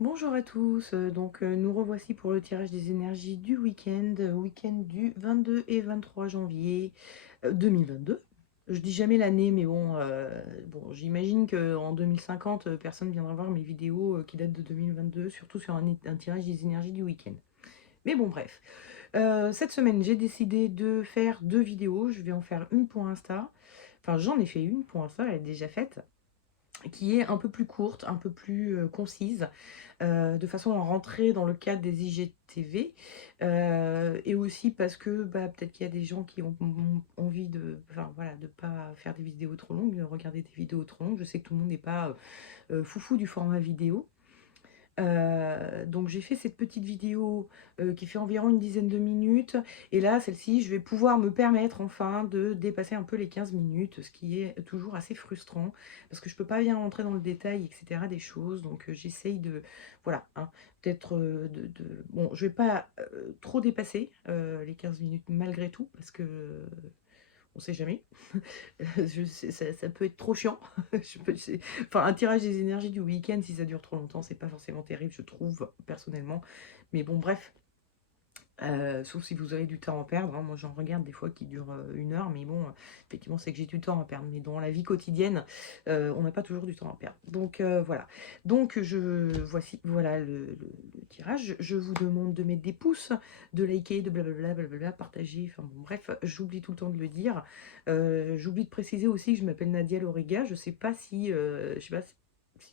Bonjour à tous, nous revoici pour le tirage des énergies du week-end du 22 et 23 janvier 2022. Je dis jamais l'année, mais bon, j'imagine qu'en 2050, personne viendra voir mes vidéos qui datent de 2022, surtout sur un tirage des énergies du week-end. Mais bon, bref. Cette semaine, j'ai décidé de faire 2 vidéos. Je vais en faire une pour Insta. Enfin, j'en ai fait une pour Insta, elle est déjà faite, qui est un peu plus courte, un peu plus concise, de façon à rentrer dans le cadre des IGTV, et aussi parce que peut-être qu'il y a des gens qui ont envie de, enfin voilà, de pas faire des vidéos trop longues, de regarder des vidéos trop longues. Je sais que tout le monde n'est pas foufou du format vidéo. Donc j'ai fait cette petite vidéo qui fait environ une dizaine de minutes. Et là, celle-ci, je vais pouvoir me permettre enfin de dépasser un peu les 15 minutes, ce qui est toujours assez frustrant parce que je peux pas bien rentrer dans le détail, etc. des choses. Donc j'essaye de, voilà, hein, peut-être Bon, je vais pas trop dépasser les 15 minutes malgré tout parce que on sait jamais. Ça peut être trop chiant. Enfin, un tirage des énergies du week-end, si ça dure trop longtemps, c'est pas forcément terrible, je trouve, personnellement. Mais bon, bref. Sauf si vous avez du temps à perdre, hein. Moi, j'en regarde des fois qui durent 1 heure, mais bon, effectivement, c'est que j'ai du temps à perdre. Mais dans la vie quotidienne, on n'a pas toujours du temps à perdre. Donc voilà. Donc voici, voilà le tirage. Je vous demande de mettre des pouces, de liker, de blablabla, blablabla, partager. Enfin bon, bref, j'oublie tout le temps de le dire. J'oublie de préciser aussi que je m'appelle Nadia Loriga. Je sais pas si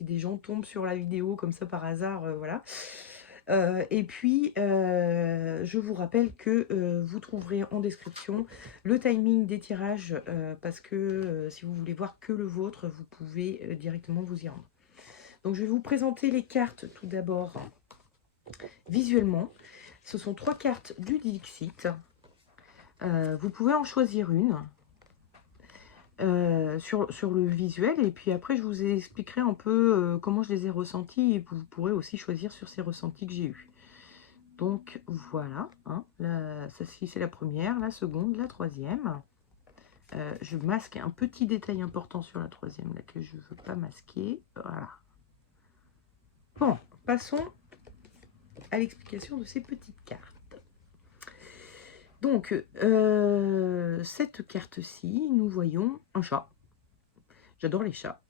des gens tombent sur la vidéo comme ça par hasard, voilà. Et puis, je vous rappelle que vous trouverez en description le timing des tirages, parce que si vous voulez voir que le vôtre, vous pouvez directement vous y rendre. Donc, je vais vous présenter les cartes tout d'abord visuellement. Ce sont 3 cartes du Dixit. Vous pouvez en choisir une sur le visuel, et puis après, je vous expliquerai un peu comment je les ai ressentis, et vous pourrez aussi choisir sur ces ressentis que j'ai eus. Donc voilà, hein, celle-ci c'est la première, la seconde, la troisième. Je masque un petit détail important sur la troisième, là, que je ne veux pas masquer. Voilà. Bon, passons à l'explication de ces petites cartes. Donc, cette carte-ci, nous voyons un chat. J'adore les chats.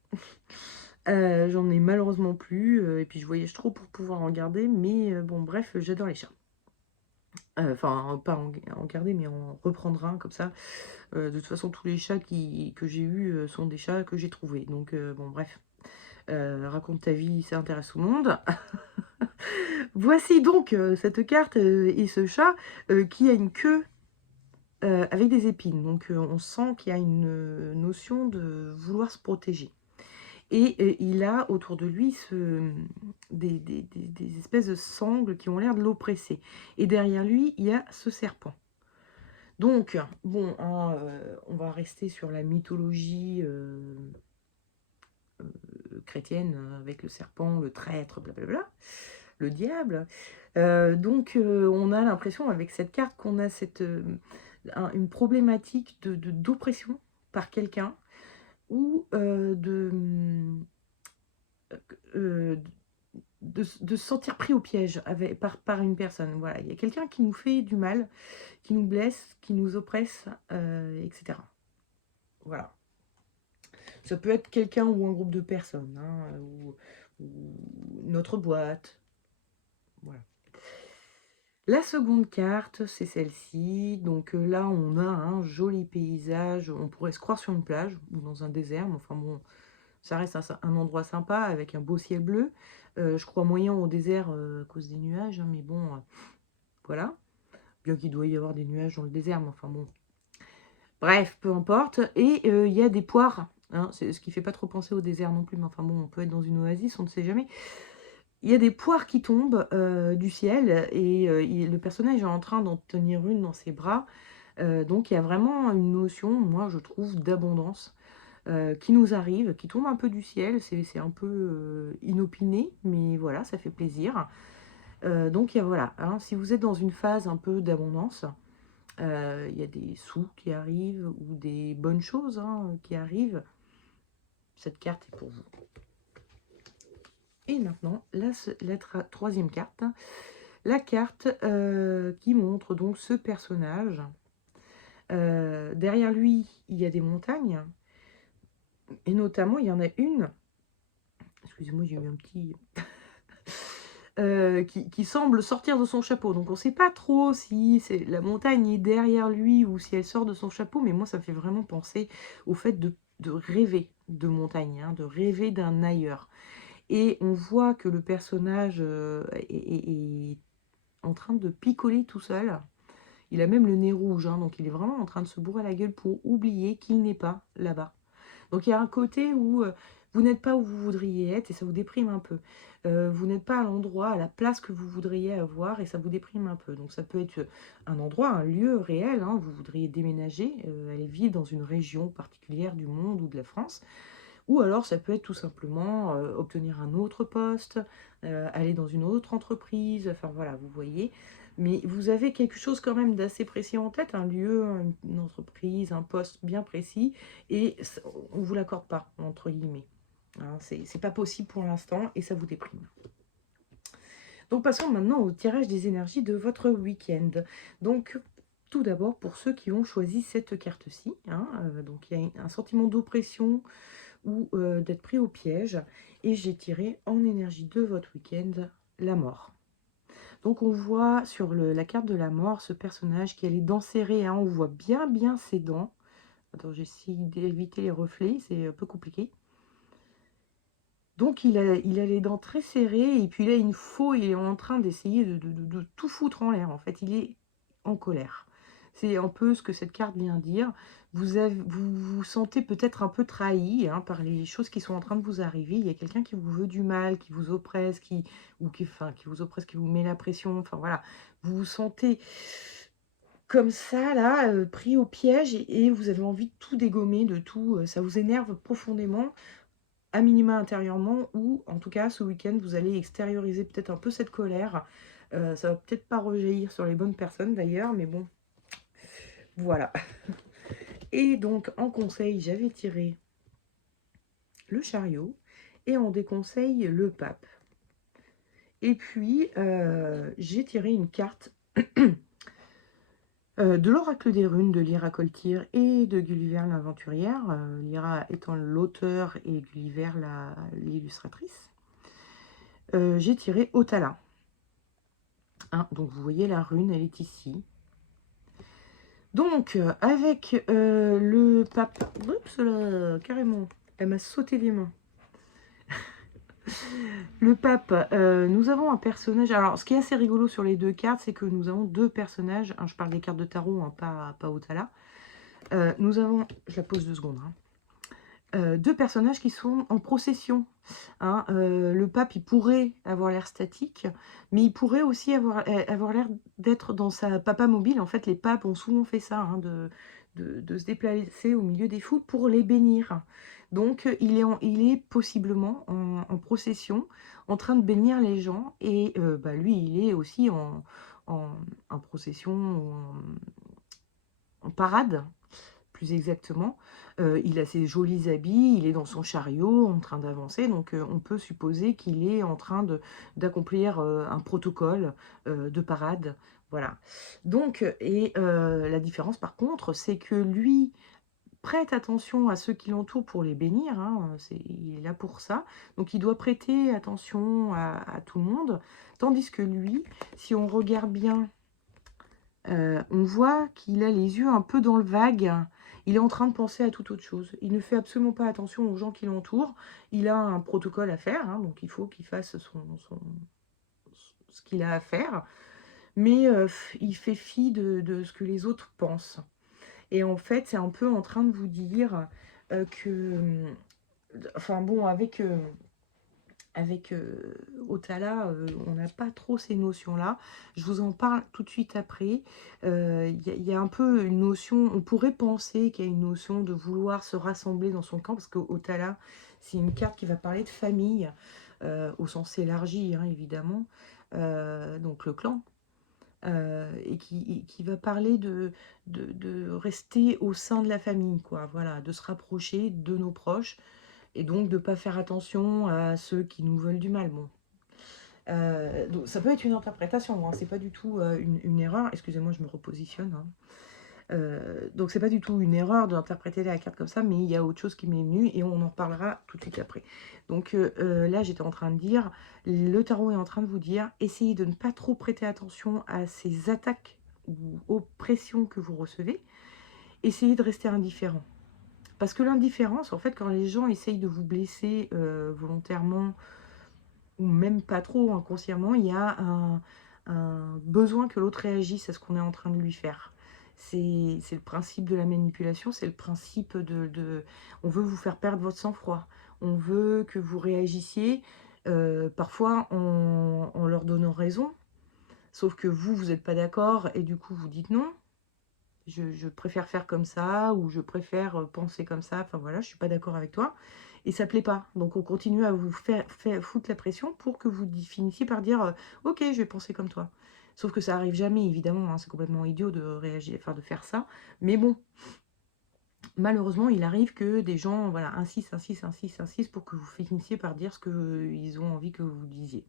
J'en ai malheureusement plus, et puis je voyage trop pour pouvoir en garder, mais bon, bref, j'adore les chats. Enfin, pas en garder, mais en reprendre un comme ça. De toute façon, tous les chats que j'ai eus sont des chats que j'ai trouvés. Donc, bon, bref. Raconte ta vie, ça intéresse tout le monde. Voici donc cette carte et ce chat qui a une queue avec des épines. Donc, on sent qu'il y a une notion de vouloir se protéger. Et il a autour de lui des espèces de sangles qui ont l'air de l'oppresser. Et derrière lui, il y a ce serpent. Donc, bon, hein, on va rester sur la mythologie chrétienne avec le serpent, le traître, blablabla, le diable. On a l'impression avec cette carte qu'on a une problématique d'oppression par quelqu'un ou euh, de se sentir pris au piège par une personne. Voilà, il y a quelqu'un qui nous fait du mal, qui nous blesse, qui nous oppresse, etc. Voilà. Ça peut être quelqu'un ou un groupe de personnes, hein, ou notre boîte. Voilà. La seconde carte, c'est celle-ci. Donc là, on a un joli paysage. On pourrait se croire sur une plage ou dans un désert, mais enfin bon, ça reste un endroit sympa avec un beau ciel bleu. Je crois moyen au désert à cause des nuages, hein, mais bon, voilà. Bien qu'il doit y avoir des nuages dans le désert, mais enfin bon. Bref, peu importe. Et il y a des poires, hein, c'est ce qui fait pas trop penser au désert non plus, mais enfin bon, on peut être dans une oasis, on ne sait jamais. Il y a des poires qui tombent du ciel et le personnage est en train d'en tenir une dans ses bras. Donc il y a vraiment une notion, moi je trouve, d'abondance qui nous arrive, qui tombe un peu du ciel. C'est un peu inopiné, mais voilà, ça fait plaisir. Donc il y a, voilà, hein, si vous êtes dans une phase un peu d'abondance, il y a des sous qui arrivent ou des bonnes choses, hein, qui arrivent. Cette carte est pour vous. Et maintenant, troisième carte, la carte qui montre donc ce personnage. Derrière lui, il y a des montagnes, et notamment, il y en a une, excusez-moi, j'ai eu un petit... qui semble sortir de son chapeau. Donc on ne sait pas trop si c'est la montagne est derrière lui ou si elle sort de son chapeau, mais moi ça me fait vraiment penser au fait de rêver de montagne, hein, de rêver d'un ailleurs. Et on voit que le personnage est en train de picoler tout seul. Il a même le nez rouge, hein, donc il est vraiment en train de se bourrer la gueule pour oublier qu'il n'est pas là-bas. Donc il y a un côté où vous n'êtes pas où vous voudriez être et ça vous déprime un peu. Vous n'êtes pas à l'endroit, à la place que vous voudriez avoir et ça vous déprime un peu. Donc ça peut être un endroit, un lieu réel, hein, vous voudriez déménager, aller vivre dans une région particulière du monde ou de la France. Ou alors ça peut être tout simplement obtenir un autre poste, aller dans une autre entreprise, enfin voilà, vous voyez. Mais vous avez quelque chose quand même d'assez précis en tête, un lieu, une entreprise, un poste bien précis, et on ne vous l'accorde pas, entre guillemets. Hein, c'est pas possible pour l'instant et ça vous déprime. Donc passons maintenant au tirage des énergies de votre week-end. Donc tout d'abord pour ceux qui ont choisi cette carte-ci, hein, donc il y a un sentiment d'oppression, ou d'être pris au piège. Et j'ai tiré en énergie de votre week-end la mort. Donc on voit sur la carte de la mort ce personnage qui a les dents serrées, hein, on voit bien ses dents. Attends, j'essaie d'éviter les reflets, c'est un peu compliqué. Donc il a les dents très serrées et puis là il est en train d'essayer de tout foutre en l'air. En fait, il est en colère. C'est un peu ce que cette carte vient dire. Vous vous sentez peut-être un peu trahi, hein, par les choses qui sont en train de vous arriver. Il y a quelqu'un qui vous veut du mal, qui vous oppresse, qui vous oppresse, qui vous met la pression. Enfin voilà, vous vous sentez comme ça, là, pris au piège et vous avez envie de tout dégommer, de tout. Ça vous énerve profondément à minima intérieurement, ou en tout cas ce week-end vous allez extérioriser peut-être un peu cette colère. Ça va peut-être pas rejaillir sur les bonnes personnes d'ailleurs, mais bon, voilà. Et donc en conseil, j'avais tiré le chariot et en déconseil le pape. Et puis j'ai tiré une carte de l'oracle des runes de Lyra Coltyr et de Gulliver l'aventurière, Lyra étant l'auteur et Gulliver l'illustratrice. J'ai tiré Otala. Hein, donc vous voyez la rune, elle est ici. Donc avec le pape... Oups là, carrément, elle m'a sauté des mains. Le pape, nous avons un personnage... Alors ce qui est assez rigolo sur les deux cartes, c'est que nous avons deux personnages. Hein, je parle des cartes de tarot, hein, pas Otala. Nous avons... Je la pose 2 secondes. Hein. Deux personnages qui sont en procession. Hein. Le pape, il pourrait avoir l'air statique, mais il pourrait aussi avoir l'air d'être dans sa papa mobile. En fait, les papes ont souvent fait ça, hein, de se déplacer au milieu des foules pour les bénir. Donc, il est possiblement en procession, en train de bénir les gens, et bah, lui, il est aussi en procession, en parade, plus exactement. Il a ses jolis habits, il est dans son chariot en train d'avancer, donc on peut supposer qu'il est en train d'accomplir un protocole de parade. Voilà. Donc, et la différence par contre, c'est que lui prête attention à ceux qui l'entourent pour les bénir, hein, il est là pour ça, donc il doit prêter attention à tout le monde, tandis que lui, si on regarde bien, on voit qu'il a les yeux un peu dans le vague. Il est en train de penser à toute autre chose. Il ne fait absolument pas attention aux gens qui l'entourent. Il a un protocole à faire, hein, donc il faut qu'il fasse ce qu'il a à faire. Mais il fait fi de ce que les autres pensent. Et en fait, c'est un peu en train de vous dire que... Enfin bon, avec Otala, on n'a pas trop ces notions-là. Je vous en parle tout de suite après. Il y a un peu une notion, on pourrait penser qu'il y a une notion de vouloir se rassembler dans son camp, parce que Otala, c'est une carte qui va parler de famille, au sens élargi, hein, évidemment, donc le clan. Et qui va parler de rester au sein de la famille, quoi, voilà, de se rapprocher de nos proches, Et donc de ne pas faire attention à ceux qui nous veulent du mal. Bon. Donc ça peut être une interprétation, hein, c'est pas du tout une erreur. Excusez-moi, je me repositionne. Hein. Donc c'est pas du tout une erreur d'interpréter la carte comme ça, mais il y a autre chose qui m'est venue et on en reparlera tout de suite après. Donc là, j'étais en train de dire, le tarot est en train de vous dire, essayez de ne pas trop prêter attention à ces attaques ou aux pressions que vous recevez. Essayez de rester indifférent. Parce que l'indifférence, en fait, quand les gens essayent de vous blesser volontairement, ou même pas trop inconsciemment, il y a un besoin que l'autre réagisse à ce qu'on est en train de lui faire. C'est le principe de la manipulation, c'est le principe on veut vous faire perdre votre sang-froid, on veut que vous réagissiez, parfois en leur donnant raison, sauf que vous n'êtes pas d'accord et du coup vous dites non, je préfère faire comme ça, ou je préfère penser comme ça, enfin voilà, je suis pas d'accord avec toi, et ça plaît pas. Donc on continue à vous faire foutre la pression pour que vous finissiez par dire ok, je vais penser comme toi. Sauf que ça arrive jamais, évidemment, hein, c'est complètement idiot de réagir, enfin de faire ça, mais bon, malheureusement, il arrive que des gens voilà, insistent pour que vous finissiez par dire ce qu'ils ont envie que vous disiez.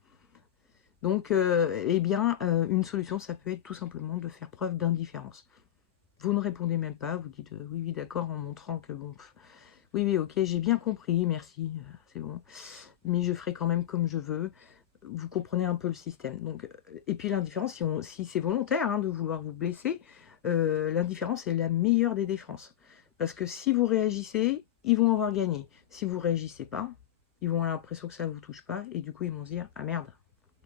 Donc, eh bien, une solution, ça peut être tout simplement de faire preuve d'indifférence. Vous ne répondez même pas, vous dites oui, oui, d'accord, en montrant que bon, oui, oui, ok, j'ai bien compris, merci, c'est bon, mais je ferai quand même comme je veux. Vous comprenez un peu le système. Donc, et puis l'indifférence, si c'est volontaire hein, de vouloir vous blesser, l'indifférence est la meilleure des défenses. Parce que si vous réagissez, ils vont avoir gagné. Si vous réagissez pas, ils vont avoir l'impression que ça ne vous touche pas, et du coup, ils vont se dire, ah merde,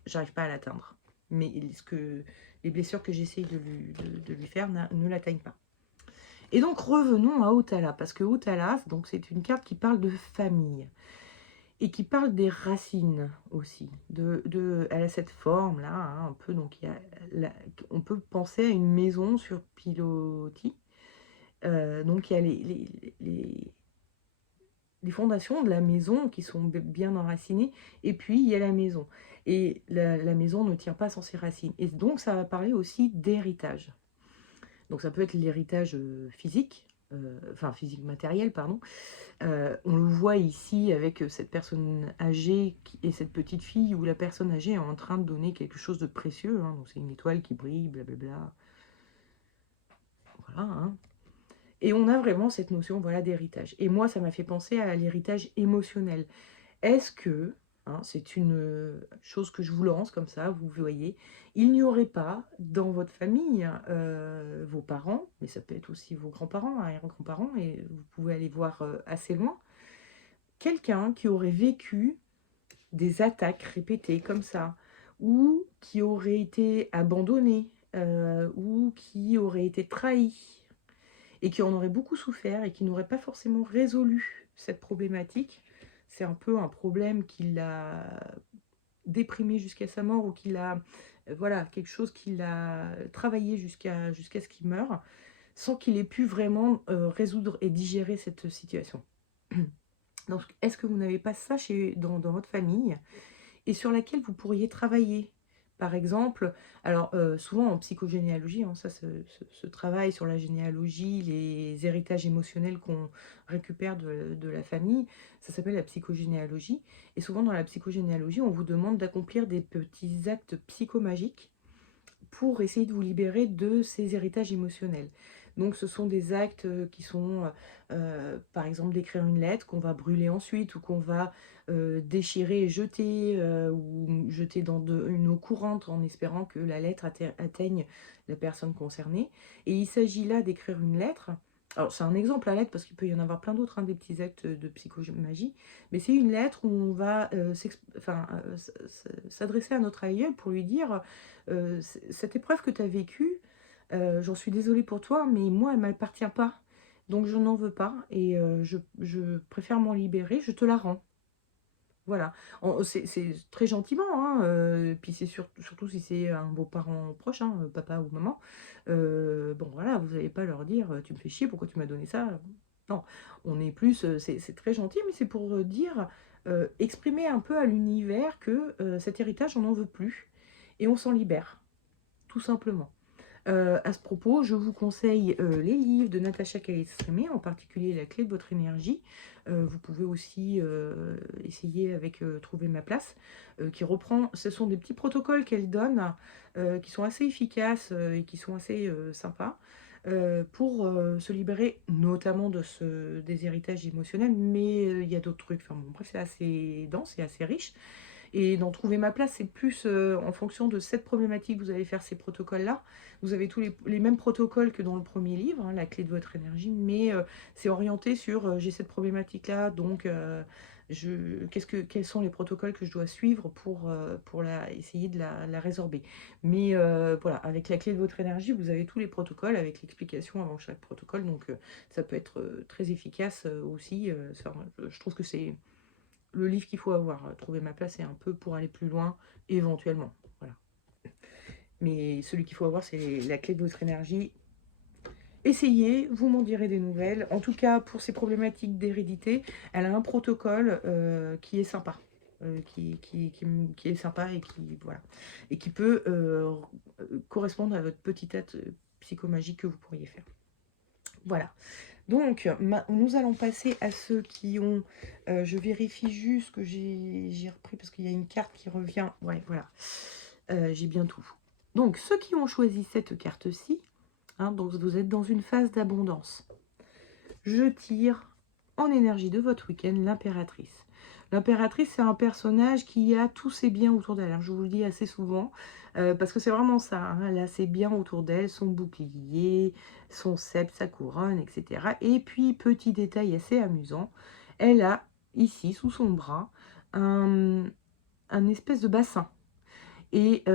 j'arrive pas à l'atteindre. Mais les blessures que j'essaye de lui faire ne l'atteignent pas. Et donc revenons à Otala, parce que Otala, c'est une carte qui parle de famille et qui parle des racines aussi. Elle a cette forme-là, hein, un peu, donc on peut penser à une maison sur pilotis. Donc il y a les fondations de la maison qui sont bien enracinées, et puis il y a la maison. Et la maison ne tient pas sans ses racines. Et donc ça va parler aussi d'héritage. Donc ça peut être l'héritage physique, enfin physique matériel, pardon. On le voit ici avec cette personne âgée et cette petite fille où la personne âgée est en train de donner quelque chose de précieux. Hein. Donc c'est une étoile qui brille, blablabla. Voilà. Hein. Et on a vraiment cette notion voilà, d'héritage. Et moi, ça m'a fait penser à l'héritage émotionnel. Est-ce que, hein, c'est une chose que je vous lance comme ça, vous voyez, il n'y aurait pas dans votre famille vos parents, mais ça peut être aussi vos grands-parents, arrière-grands-parents, et vous pouvez aller voir assez loin, quelqu'un qui aurait vécu des attaques répétées comme ça, ou qui aurait été abandonné, ou qui aurait été trahi, et qui en aurait beaucoup souffert, et qui n'aurait pas forcément résolu cette problématique. C'est un peu un problème qui l'a déprimé jusqu'à sa mort, ou qui l'a, voilà, quelque chose qui l'a travaillé jusqu'à ce qu'il meure, sans qu'il ait pu vraiment résoudre et digérer cette situation. Donc, est-ce que vous n'avez pas ça dans votre famille et sur laquelle vous pourriez travailler? Par exemple, alors souvent en psychogénéalogie, hein, ça, ce travail sur la généalogie, les héritages émotionnels qu'on récupère de la famille, ça s'appelle la psychogénéalogie. Et souvent dans la psychogénéalogie, on vous demande d'accomplir des petits actes psychomagiques pour essayer de vous libérer de ces héritages émotionnels. Donc ce sont des actes qui sont, par exemple, d'écrire une lettre qu'on va brûler ensuite, ou qu'on va déchirer et jeter, ou jeter dans une eau courante en espérant que la lettre atteigne la personne concernée. Et il s'agit là d'écrire une lettre. Alors c'est un exemple, la lettre, parce qu'il peut y en avoir plein d'autres, hein, des petits actes de psychomagie, mais c'est une lettre où on va s'adresser à notre aïeul pour lui dire cette épreuve que tu as vécue, j'en suis désolée pour toi, mais moi, elle ne m'appartient pas. Donc, je n'en veux pas et je préfère m'en libérer, je te la rends. Voilà. C'est très gentiment, hein, puis c'est surtout si c'est un beau-parent proche, hein, papa ou maman. Bon, voilà, vous n'allez pas leur dire tu me fais chier, pourquoi tu m'as donné ça? Non, on est plus, c'est très gentil, mais c'est pour dire, exprimer un peu à l'univers que cet héritage, on n'en veut plus et on s'en libère, tout simplement. À ce propos, je vous conseille les livres de Natacha Calestrémé, en particulier La clé de votre énergie. Vous pouvez aussi essayer avec Trouver ma place, qui reprend, ce sont des petits protocoles qu'elle donne, qui sont assez efficaces et qui sont assez sympas, pour se libérer notamment des héritages émotionnels, mais il y a d'autres trucs. Enfin bon, bref, c'est assez dense et assez riche. Et dans Trouver ma place, c'est plus en fonction de cette problématique, vous allez faire ces protocoles-là. Vous avez tous les mêmes protocoles que dans le premier livre, hein, La clé de votre énergie, mais c'est orienté sur j'ai cette problématique-là, donc quels sont les protocoles que je dois suivre pour essayer de la résorber. Mais voilà, avec La clé de votre énergie, vous avez tous les protocoles avec l'explication avant chaque protocole, donc ça peut être très efficace aussi. Je trouve que c'est le livre qu'il faut avoir. Trouver ma place, c'est un peu pour aller plus loin, éventuellement. Voilà. Mais celui qu'il faut avoir, c'est La clé de votre énergie. Essayez, vous m'en direz des nouvelles. En tout cas, pour ces problématiques d'hérédité, elle a un protocole qui est sympa. Qui est sympa et qui, voilà, et qui peut correspondre à votre petit être psychomagique que vous pourriez faire. Voilà. Donc, nous allons passer à ceux qui ont... je vérifie juste que j'ai repris parce qu'il y a une carte qui revient. Ouais, voilà. J'ai bien tout. Donc, ceux qui ont choisi cette carte-ci, hein, donc vous êtes dans une phase d'abondance. Je tire en énergie de votre week-end l'impératrice. L'impératrice, c'est un personnage qui a tous ses biens autour d'elle. Je vous le dis assez souvent, parce que c'est vraiment ça. Hein. Elle a ses biens autour d'elle, son bouclier, son sceptre, sa couronne, etc. Et puis, petit détail assez amusant, elle a ici, sous son bras, un espèce de bassin. Et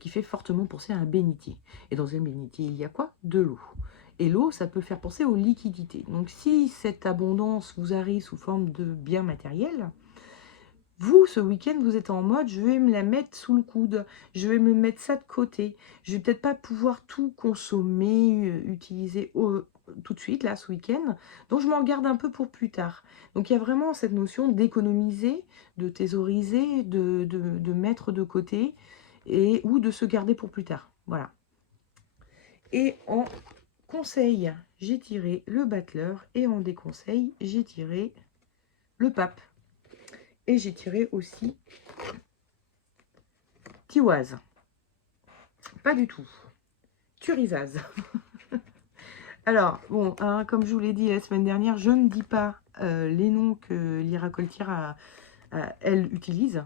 qui fait fortement penser à un bénitier. Et dans un bénitier, il y a quoi? De l'eau. Et l'eau, ça peut faire penser aux liquidités. Donc si cette abondance vous arrive sous forme de biens matériels, vous, ce week-end, vous êtes en mode, je vais me la mettre sous le coude, je vais me mettre ça de côté. Je vais peut-être pas pouvoir tout consommer, utiliser tout de suite, là, ce week-end. Donc je m'en garde un peu pour plus tard. Donc il y a vraiment cette notion d'économiser, de thésauriser, de mettre de côté, ou de se garder pour plus tard. Voilà. Et en conseil, j'ai tiré le battleur, et en déconseil, j'ai tiré le pape. Et j'ai tiré aussi Tiwaz. Pas du tout. Turizaz. Alors, bon, hein, comme je vous l'ai dit la semaine dernière, je ne dis pas les noms que Lyra Coltier, elle utilise.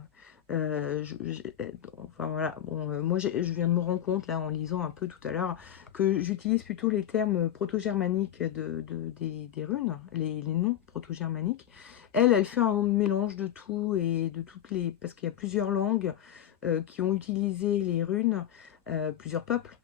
Enfin voilà, bon, moi je viens de me rendre compte là en lisant un peu tout à l'heure que j'utilise plutôt les termes proto-germaniques des runes, les noms proto-germaniques. Elle fait un mélange de tout et de toutes les... Parce qu'il y a plusieurs langues qui ont utilisé les runes, plusieurs peuples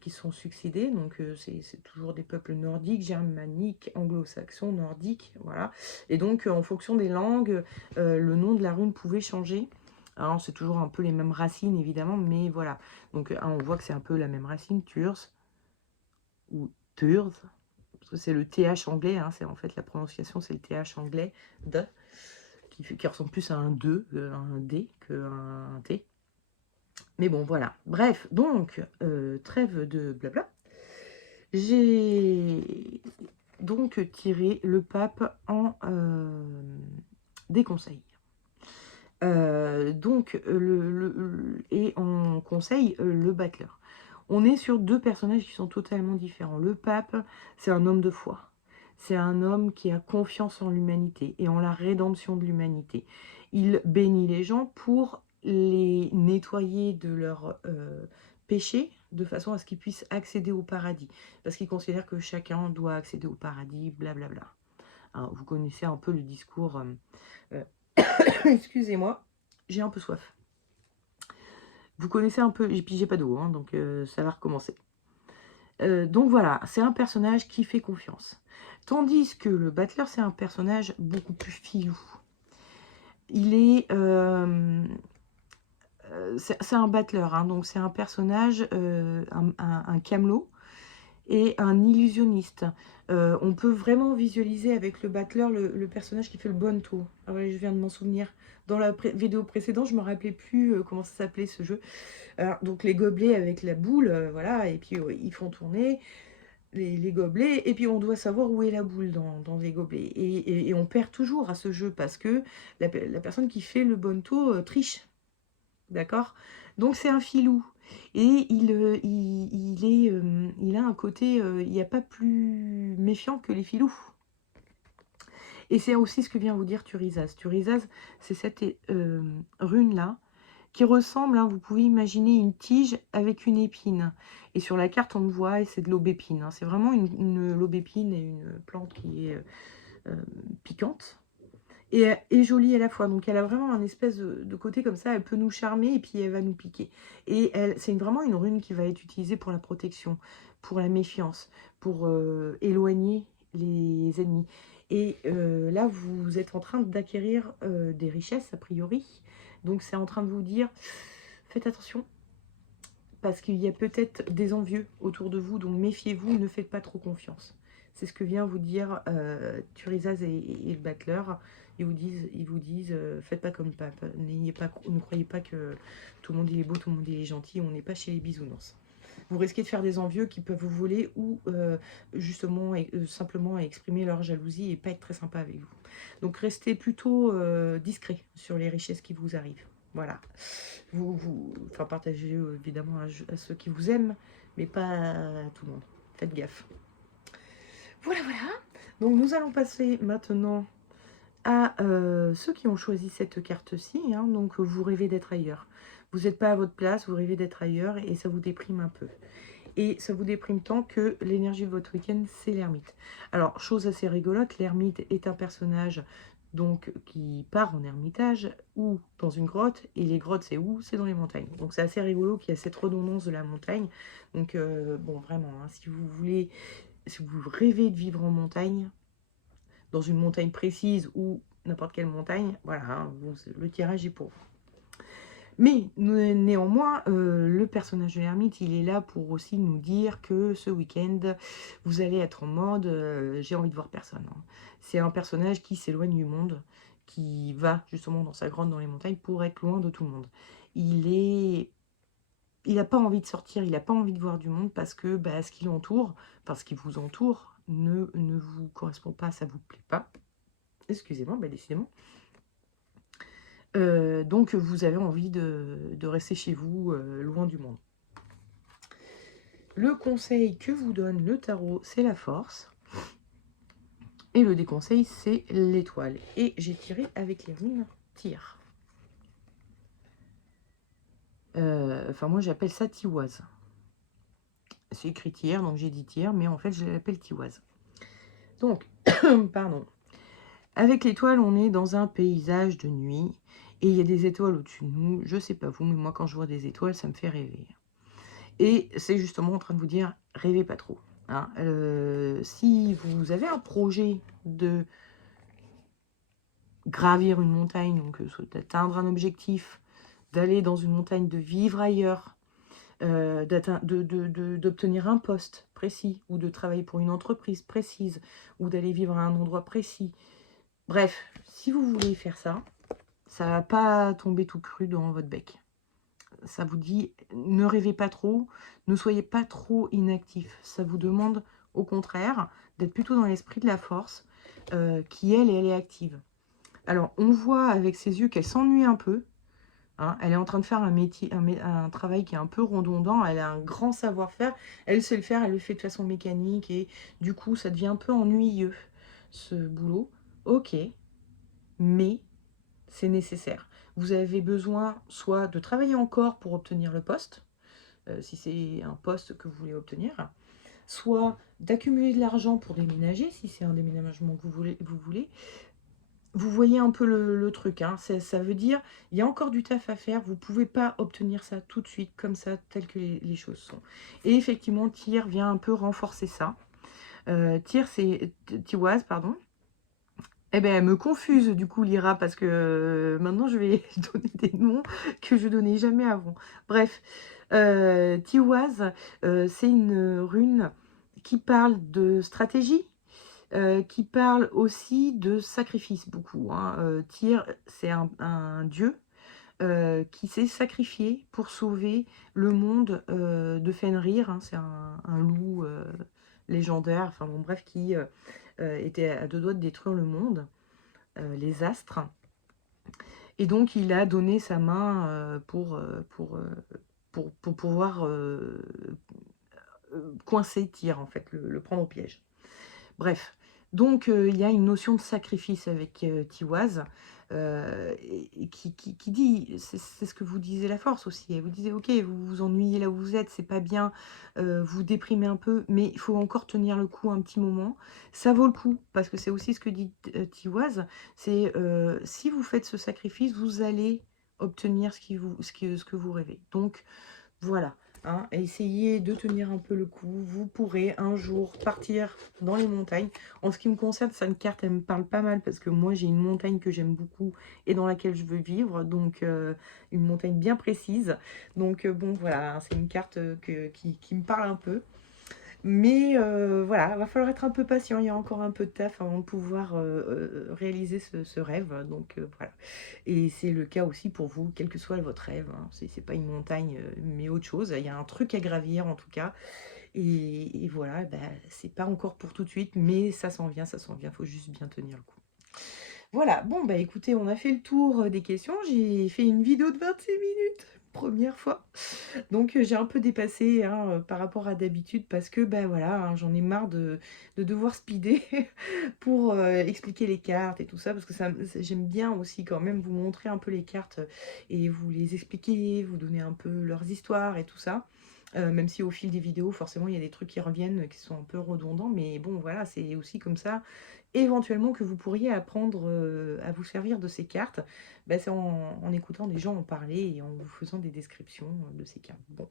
qui sont succédés. Donc c'est toujours des peuples nordiques, germaniques, anglo-saxons, nordiques, voilà. Et donc en fonction des langues, le nom de la rune pouvait changer. Alors c'est toujours un peu les mêmes racines évidemment, mais voilà. Donc on voit que c'est un peu la même racine, Turs ou Turs, parce que c'est le TH anglais, hein, c'est en fait la prononciation, c'est le TH anglais de, qui ressemble plus à un 2, un D qu'un T. Mais bon, voilà. Bref, donc, trêve de blabla. J'ai donc tiré le pape en déconseil. Et en conseil, le battleur. On est sur deux personnages qui sont totalement différents. Le pape, c'est un homme de foi. C'est un homme qui a confiance en l'humanité et en la rédemption de l'humanité. Il bénit les gens pour les nettoyer de leurs péchés, de façon à ce qu'ils puissent accéder au paradis. Parce qu'il considère que chacun doit accéder au paradis, blablabla. Hein, vous connaissez un peu le discours... excusez-moi, j'ai un peu soif. Vous connaissez un peu, et puis j'ai pas d'eau, hein, donc ça va recommencer. Donc voilà, c'est un personnage qui fait confiance. Tandis que le battleur, c'est un personnage beaucoup plus filou. Il est... c'est un battleur, hein, donc c'est un personnage, un camelot, et un illusionniste. On peut vraiment visualiser avec le battleur le personnage qui fait le bonto. Ah ouais, je viens de m'en souvenir. Dans la vidéo précédente, je ne me rappelais plus comment ça s'appelait ce jeu. Alors, donc les gobelets avec la boule, voilà, et puis ils font tourner les gobelets, et puis on doit savoir où est la boule dans les gobelets. Et on perd toujours à ce jeu parce que la personne qui fait le bonto triche. D'accord? Donc c'est un filou. Et il a un côté, il n'y a pas plus méfiant que les filous. Et c'est aussi ce que vient vous dire Turizaz. Turizaz, c'est cette rune-là qui ressemble, hein, vous pouvez imaginer une tige avec une épine. Et sur la carte, on le voit, et c'est de l'aubépine. Hein. C'est vraiment l'aubépine et une plante qui est piquante et jolie à la fois. Donc elle a vraiment un espèce de côté comme ça, elle peut nous charmer et puis elle va nous piquer. Et c'est vraiment une rune qui va être utilisée pour la protection, pour la méfiance, pour éloigner les ennemis. Et là, vous êtes en train d'acquérir des richesses, a priori. Donc c'est en train de vous dire, faites attention, parce qu'il y a peut-être des envieux autour de vous, donc méfiez-vous, ne faites pas trop confiance. C'est ce que vient vous dire Turizaz et le battleur. Ils vous disent faites pas comme pape, ne croyez pas que tout le monde il est beau, tout le monde il est gentil, on n'est pas chez les bisounours. Vous risquez de faire des envieux qui peuvent vous voler ou justement simplement exprimer leur jalousie et pas être très sympa avec vous. Donc restez plutôt discret sur les richesses qui vous arrivent. Voilà. Enfin, partagez évidemment à ceux qui vous aiment, mais pas à tout le monde. Faites gaffe. Voilà, voilà. Donc nous allons passer maintenant à ceux qui ont choisi cette carte-ci. Hein. Donc vous rêvez d'être ailleurs. Vous n'êtes pas à votre place, vous rêvez d'être ailleurs et ça vous déprime un peu. Et ça vous déprime tant que l'énergie de votre week-end, c'est l'ermite. Alors, chose assez rigolote, l'ermite est un personnage donc qui part en ermitage ou dans une grotte. Et les grottes, c'est où? C'est dans les montagnes. Donc, c'est assez rigolo qu'il y a cette redondance de la montagne. Donc, bon, vraiment, hein, si vous rêvez de vivre en montagne, dans une montagne précise ou n'importe quelle montagne, voilà, hein, le tirage est pour vous. Mais néanmoins, le personnage de l'ermite, il est là pour aussi nous dire que ce week-end, vous allez être en mode j'ai envie de voir personne. Hein. C'est un personnage qui s'éloigne du monde, qui va justement dans sa grotte dans les montagnes pour être loin de tout le monde. Il n'a pas envie de sortir, il n'a pas envie de voir du monde parce que ce qui l'entoure, enfin ce qui vous entoure, ne vous correspond pas, ça ne vous plaît pas. Excusez-moi, décidément. Donc vous avez envie de rester chez vous, loin du monde. Le conseil que vous donne le tarot, c'est la force. Et le déconseil, c'est l'étoile. Et j'ai tiré avec les runes tir. Enfin, moi j'appelle ça tiwaz. C'est écrit tir, donc j'ai dit tir, mais en fait je l'appelle tiwaz. Donc, pardon. Avec l'étoile, on est dans un paysage de nuit. Et il y a des étoiles au-dessus de nous. Je sais pas vous, mais moi quand je vois des étoiles, ça me fait rêver. Et c'est justement en train de vous dire, rêvez pas trop. Hein. Si vous avez un projet de gravir une montagne, donc d'atteindre un objectif, d'aller dans une montagne, de vivre ailleurs, d'obtenir un poste précis, ou de travailler pour une entreprise précise, ou d'aller vivre à un endroit précis. Bref, si vous voulez faire ça, ça ne va pas tomber tout cru dans votre bec. Ça vous dit, ne rêvez pas trop, ne soyez pas trop inactif. Ça vous demande, au contraire, d'être plutôt dans l'esprit de la force, qui, elle est active. Alors, on voit avec ses yeux qu'elle s'ennuie un peu. Hein, elle est en train de faire un travail qui est un peu redondant. Elle a un grand savoir-faire. Elle sait le faire, elle le fait de façon mécanique. Et du coup, ça devient un peu ennuyeux, ce boulot. Ok, mais c'est nécessaire. Vous avez besoin soit de travailler encore pour obtenir le poste, si c'est un poste que vous voulez obtenir, soit d'accumuler de l'argent pour déménager, si c'est un déménagement que vous voulez. Vous voyez un peu le truc, hein. Ça veut dire, il y a encore du taf à faire, vous ne pouvez pas obtenir ça tout de suite, comme ça, tel que les choses sont. Et effectivement, Tyr vient un peu renforcer ça. Tyr, c'est Tiwaz, pardon. Eh bien, elle me confuse du coup, Lyra, parce que maintenant, je vais donner des noms que je donnais jamais avant. Bref, Tiwaz, c'est une rune qui parle de stratégie, qui parle aussi de sacrifice beaucoup, hein. Tyr, c'est un dieu qui s'est sacrifié pour sauver le monde de Fenrir, hein. C'est un loup légendaire, enfin bon bref, qui était à deux doigts de détruire le monde, les astres. Et donc il a donné sa main pour pouvoir coincer Tyr, en fait, le prendre au piège. Bref, donc il y a une notion de sacrifice avec Tiwaz, et qui dit, c'est ce que vous disiez la force aussi, elle vous disait: ok, vous vous ennuyez là où vous êtes, c'est pas bien, vous déprimez un peu, mais il faut encore tenir le coup un petit moment, ça vaut le coup, parce que c'est aussi ce que dit Tiwaz, c'est si vous faites ce sacrifice, vous allez obtenir ce que vous rêvez. Donc voilà, hein, essayez de tenir un peu le coup. Vous pourrez un jour partir dans les montagnes. En ce qui me concerne, cette carte, elle me parle pas mal parce que moi, j'ai une montagne que j'aime beaucoup et dans laquelle je veux vivre. Donc, une montagne bien précise. Donc, bon, voilà, hein, c'est une carte qui me parle un peu. Mais voilà, il va falloir être un peu patient, il y a encore un peu de taf avant de pouvoir réaliser ce rêve, donc voilà. Et c'est le cas aussi pour vous, quel que soit votre rêve, hein. C'est pas une montagne, mais autre chose, il y a un truc à gravir en tout cas. Et voilà, bah, c'est pas encore pour tout de suite, mais ça s'en vient, faut juste bien tenir le coup. Voilà, bon bah écoutez, on a fait le tour des questions, j'ai fait une vidéo de 26 minutes, première fois. Donc j'ai un peu dépassé, hein, par rapport à d'habitude parce que bah voilà, hein, j'en ai marre de devoir speeder pour expliquer les cartes et tout ça, parce que j'aime bien aussi quand même vous montrer un peu les cartes et vous les expliquer, vous donner un peu leurs histoires et tout ça. Même si au fil des vidéos, forcément, il y a des trucs qui reviennent, qui sont un peu redondants, mais bon, voilà, c'est aussi comme ça, éventuellement, que vous pourriez apprendre à vous servir de ces cartes. Bah, c'est en écoutant des gens en parler et en vous faisant des descriptions de ces cartes. Bon.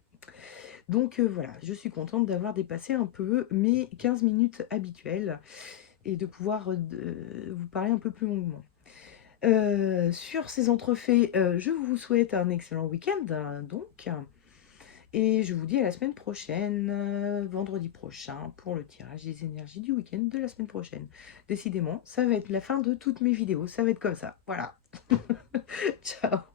Donc voilà, je suis contente d'avoir dépassé un peu mes 15 minutes habituelles et de pouvoir vous parler un peu plus longuement. Sur ces entrefaits, je vous souhaite un excellent week-end, hein, donc. Et je vous dis à la semaine prochaine, vendredi prochain, pour le tirage des énergies du week-end de la semaine prochaine. Décidément, ça va être la fin de toutes mes vidéos, ça va être comme ça. Voilà. Ciao.